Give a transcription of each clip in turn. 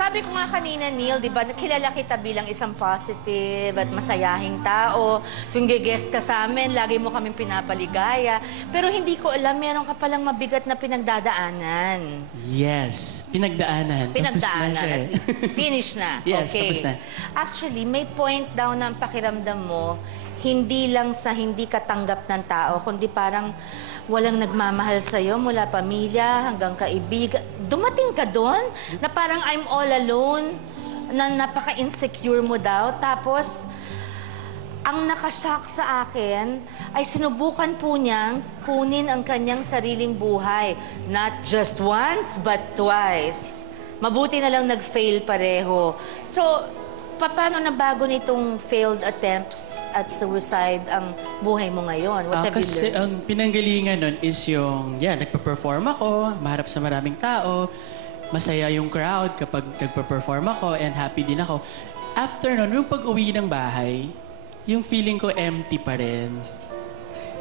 Sabi ko nga kanina, Neil, di ba, kilala kita bilang isang positive at masayahing tao. Tuwing guest ka sa amin, lagi mo kaming pinapaligaya. Pero hindi ko alam, meron ka palang mabigat na pinagdadaanan. Yes, pinagdaanan. Pinagdaanan, at least. Finish na. Yes, okay. tapos na. Actually, may point daw ng pakiramdam mo, hindi lang sa hindi katanggap ng tao, kundi parang walang nagmamahal sa'yo mula pamilya hanggang kaibigan. Dumating ka doon na parang I'm all alone, na napaka-insecure mo daw. Tapos, ang nakashock sa akin ay sinubukan po niyang kunin ang kanyang sariling buhay. Not just once, but twice. Mabuti na lang nag-fail pareho. So, paano nabago nitong failed attempts at suicide ang buhay mo ngayon? What have you Kasi learned? ang pinanggalingan nun is yung, nagpa-perform ako, maharap sa maraming tao, masaya yung crowd kapag nagpa-perform ako, and happy din ako. After nun, yung pag-uwi ng bahay, yung feeling ko empty pa rin.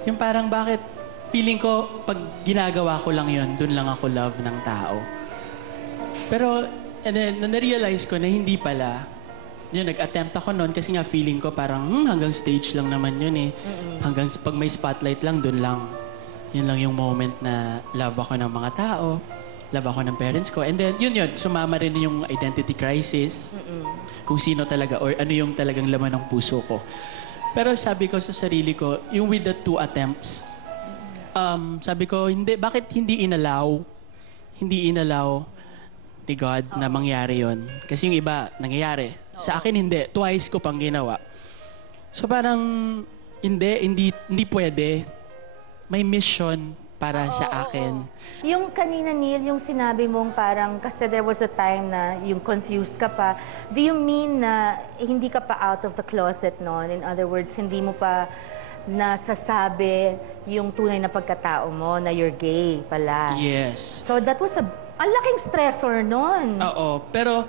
Yung parang bakit, feeling ko, pag ginagawa ko lang yun, dun lang ako love ng tao. Pero, and then, na-realize ko na hindi pala. Yun, nag-attempt ako noon kasi nga feeling ko parang hanggang stage lang naman yun eh. Hanggang pag may spotlight lang, dun lang. Yun lang yung moment na love ako ng mga tao, love ako ng parents ko. And then, yun, sumama rin yung identity crisis. Kung sino talaga or ano yung talagang laman ng puso ko. Pero sabi ko sa sarili ko, yung with the 2 attempts, sabi ko, bakit hindi inalaw ni God na mangyari yon? Kasi yung iba, nangyayari. Sa akin, hindi. Twice ko pang ginawa. So parang, hindi pwede. May mission para sa akin. Yung kanina, Neil, yung sinabi mong parang, kasi there was a time na yung confused ka pa, do you mean na hindi ka pa out of the closet noon? In other words, hindi mo pa nasasabi yung tunay na pagkatao mo na you're gay pala? Yes. So that was ang laking stressor noon. Oo. Pero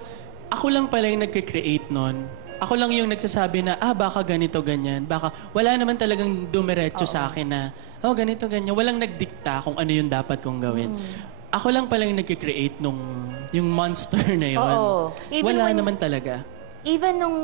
ako lang pala yung nagkikreate nun. Ako lang yung nagsasabi na, baka ganito, ganyan. Baka wala naman talagang dumiretso sa akin na, ganito, ganyan. Walang nagdikta kung ano yung dapat kong gawin. Ako lang pala yung nagkikreate yung monster na yun. Oo. Wala naman talaga. Even nung,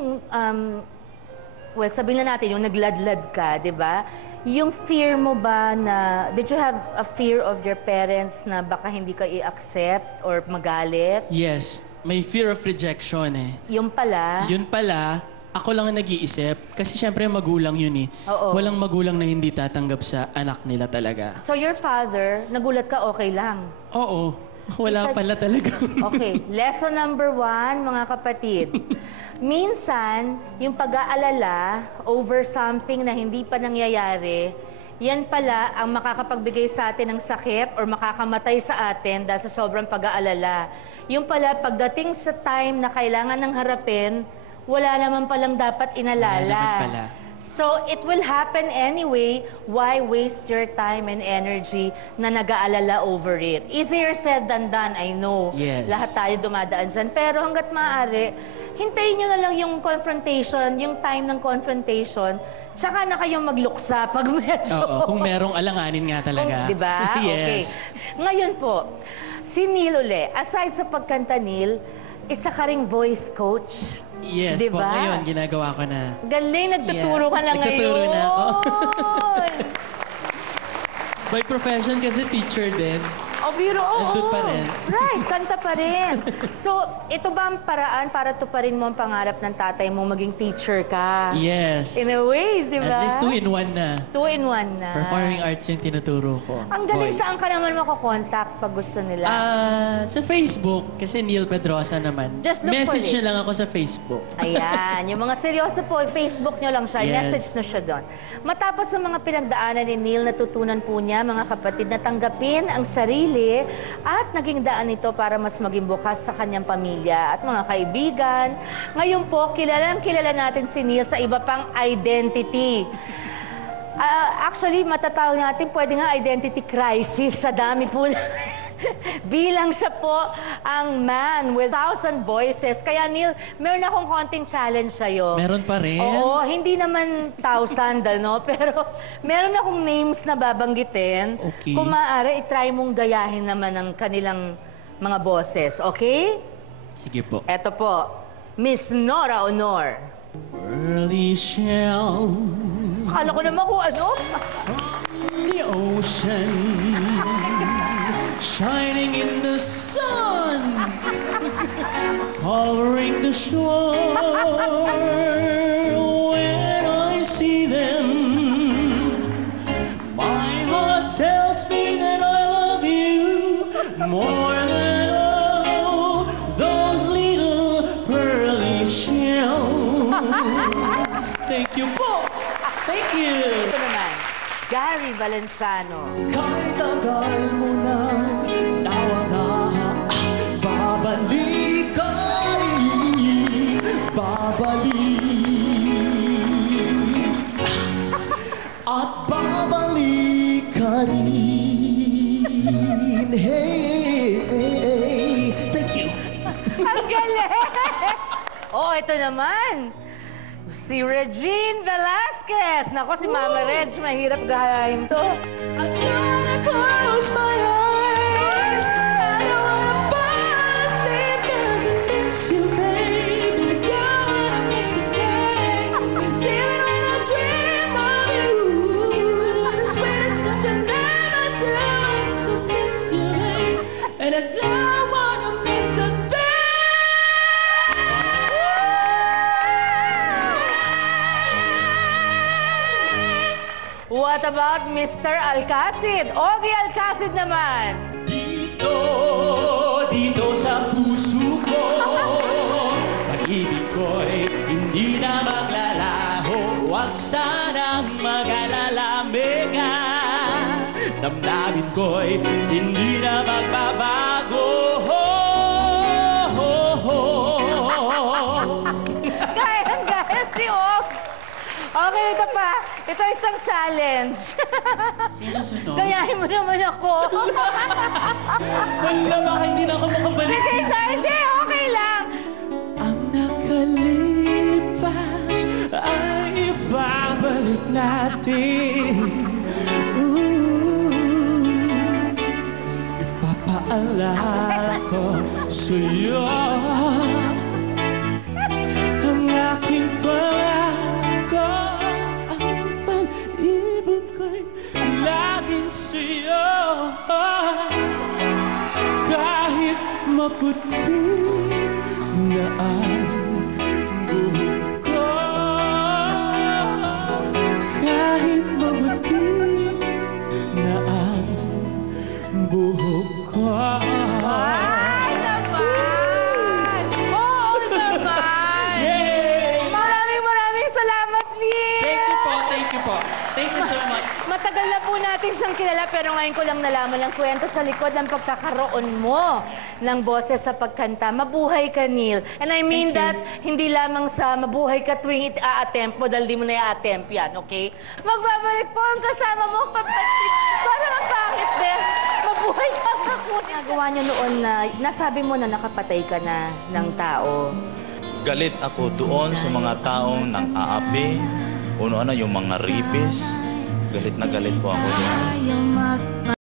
well, sabihin na natin, yung nagladlad ka, di ba? Yung fear mo ba na, did you have a fear of your parents na baka hindi ka i-accept or magalit? Yes. May fear of rejection eh. Yung pala? Yun pala, ako lang ang nag-iisip. Kasi syempre magulang yun eh. Oo. Walang magulang na hindi tatanggap sa anak nila talaga. So your father, nagulat ka, okay lang? Oo. Wala pala talaga. Okay. Lesson number 1, mga kapatid. Minsan, yung pag-aalala over something na hindi pa nangyayari, yan pala ang makakapagbigay sa atin ng sakit or makakamatay sa atin dahil sa sobrang pag-aalala. Yung pala, pagdating sa time na kailangan ng harapin, wala naman palang dapat inalala. Wala naman pala. So, it will happen anyway. Why waste your time and energy na nag-aalala over it? Easier said than done, I know. Yes. Lahat tayo dumadaan dyan. Pero hanggat maaari, hintayin nyo na lang yung confrontation, yung time ng confrontation, tsaka na kayong magluksa pag medyo... Oo, kung merong alanganin nga talaga. Di ba? Yes. Okay. Ngayon po, si Neil uli, aside sa pagkanta, Neil, isa ka ring voice coach. Yes Diba? po, ngayon ginagawa ko na. Galing, nagtuturo ka na ngayon. Nagtuturo na ako. By profession kasi teacher din. O, biro, oo. Nandun pa rin. Right, kanta pa rin. So, ito ba ang paraan para tuparin mo ang pangarap ng tatay mo maging teacher ka? Yes. In a way, di ba? At least 2-in-1 na. 2-in-1 na. Performing arts yung tinuturo ko. Ang galing, Voice. saan ka naman makakontakt pag gusto nila? Sa Facebook, kasi Neil Pedrosa naman. Just look for Message it. nyo lang ako sa Facebook. Ayan, yung mga seryoso po, Facebook nyo lang siya, Yes. message nyo siya doon. Matapos ang mga pinagdaanan ni Neil, natutunan po niya, mga kapatid, na tanggapin ang sarili at naging daan ito para mas maging bukas sa kanyang pamilya at mga kaibigan. Ngayon po, kilala natin si Neil sa iba pang identity. Actually, matatawag natin, pwede nga identity crisis sa dami po bilang siya po ang man with 1,000 voices. Kaya Neil, meron akong konting challenge sa'yo. Meron pa rin? Oo, hindi naman 1,000, ano? Pero meron akong names na babanggitin. Okay. Kung maaari, itry mong gayahin naman ang kanilang mga boses, okay? Sige po. Eto po, Miss Nora Honor. Early shell Akala ko naman kung ano. in the ocean, shining in the sun, coloring the shore. When I see them, my heart tells me that I love you more than all those little pearly shells. Thank you po. Thank you. Ito naman, Gary Valenciano. Kahit tagal mo na nawala, babalik ka rin, babalik. At babalik ka rin. Hey, hey, hey. Thank you. Ang galing! Oh, ito naman. Si Regine Velasquez. Nako, si Mama Reg, mahirap gahayin to. I don't wanna close my eyes. I don't wanna fall asleep 'cause I miss you, baby. I don't wanna miss a thing. 'Cause even when I dream of you, the sweetest one to never do is to miss you, babe. And I don't wanna miss a thing. What about Mr. Alcacid? Ogie Alcacid naman. Dito sa puso ko, pag-ibig ko'y hindi na maglalaho. Huwag sanang mag-alala, Mega. Damdamin ko'y hindi na magbabago. Gaya si Ox. Okay, ito pa. Ito isang challenge. Sino sunod? Gayahin mo naman ako. Wala, baka hindi na ako makabalik. Hindi, okay lang. Ang nakalipas ay ibabalik natin. Ipapaalala ko sa'yo ang aking pangako. Ang pag-ibig ko'y laging sa'yo. Kahit maputi na ang buhok ko, kahit maputi na ang buhok ko. Ay, naman! Oo naman! Yay! Maraming salamat, Lee! Thank you po, thank you po. Thank you so much. Matagal na po natin siyang kilala pero ngayon ko lang nalaman ang kwento sa likod ng pagkakaroon mo ng boses sa pagkanta. Mabuhay ka, Neil. And I mean Thank you. that hindi lamang sa mabuhay ka tuwing i-attempt mo dahil di mo na i-attempt yan, okay? Magbabalik po ang kasama mo kapatid. Para mapangit din. Mabuhay ka na po. Nagawa niyo noon na nasabi mo na nakapatay ka na ng tao. Galit ako doon sa mga taong nang aapi, ano yung mga ripis. Galit na galit po ako doon.